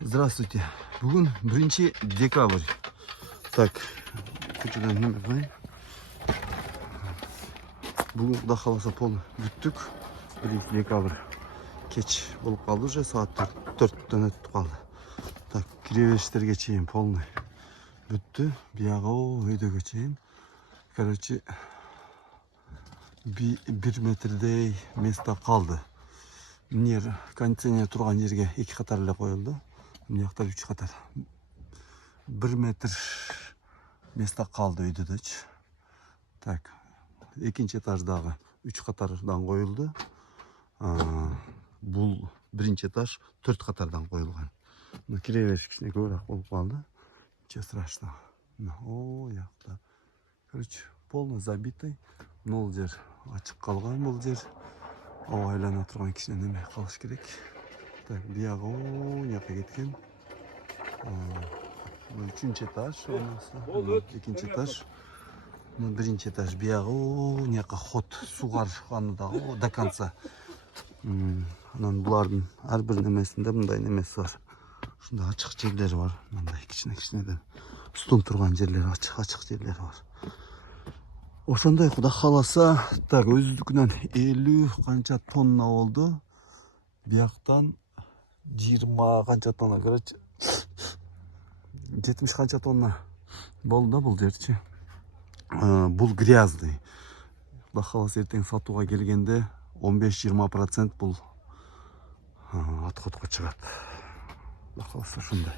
Здравствуйте. Бүгін 1 декабрь. Так, көшеден неме қойын. Бүгін құда қаласа полы бүттік. 1 декабрь. Кеч болып қалды уже, сағат 4-тен өтіп қалды. Так, кіребештерге чейін полный бүтті. Бияғы өйдеге чейін. Короче, 1 метрдей места қалды. Міне кондиционер тұрған жерге 2 қатарлы қойылды. Міне жақтар 3 қатар. 1 метр места қалды өйдеді. Так, екінші этаждағы 3 қатардан қойылды. Бұл бірінші этаж 4 қатардан қойылған. Кіребеш кішіне көбірек болып қалды. Ничего страшного. О, яқта. Короче, полный забитый. Нол жер ашық қалған бұл жер. Айлана тұрған кішіне неме қалыш керек. Так, бияғы яққа кеткен. 3-ші этаж, екінші этаж. 1-ші этаж бияғы яққа ход суғар қаныдағы до конца. Анан бұлардың әрбір немесінде мұндай немесі бар. Шында ашық жерлері бар. Мындай кішіне-кішінеден стул тұрған жерлері, ашық жерлері бар. Осындай құда қаласа, так, өздікінен 50 қанша тонна болды. Бияқтан 20 қанша тонна, короче, 70 қанша тонна болды да бұл жерче. Бұл грязный. Құда қаласа ертең сатуға келгенде 15-20% бұл отходқа шығады. Құда қаласа шындай.